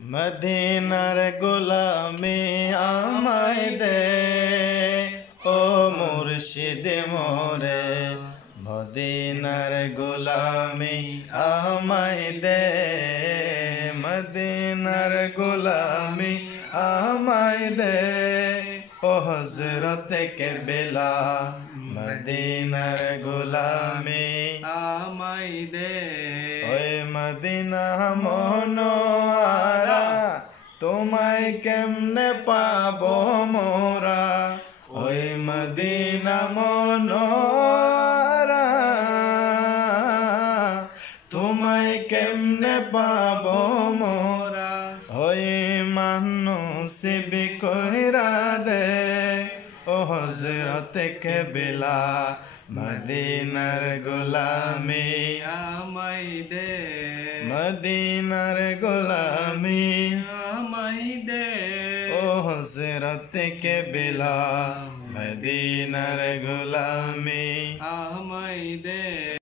মদিনার গোলামি আমায় দে ও মুর্শিদ মোরে, মদিনার গোলামি আমায় দে, মদিনার গোলামি আমায় দে ও হযরত কারবালা, মদিনার গোলামি আমায় দে। ওই মদিনা মনোয়ারা তোমায় কেমনে পাবো মোরা, ওই মদিনা মনোয়ারা তোমায় কেমনে পাবো মোরা, ওই মানুষ বিকইরা দে ও হযরত কারবালা, মদিনার গোলামি আমায় দে, মদিনার গোলামি আমায় দে ও হযরত কারবালা, মদিনার গোলামি আমায় দে।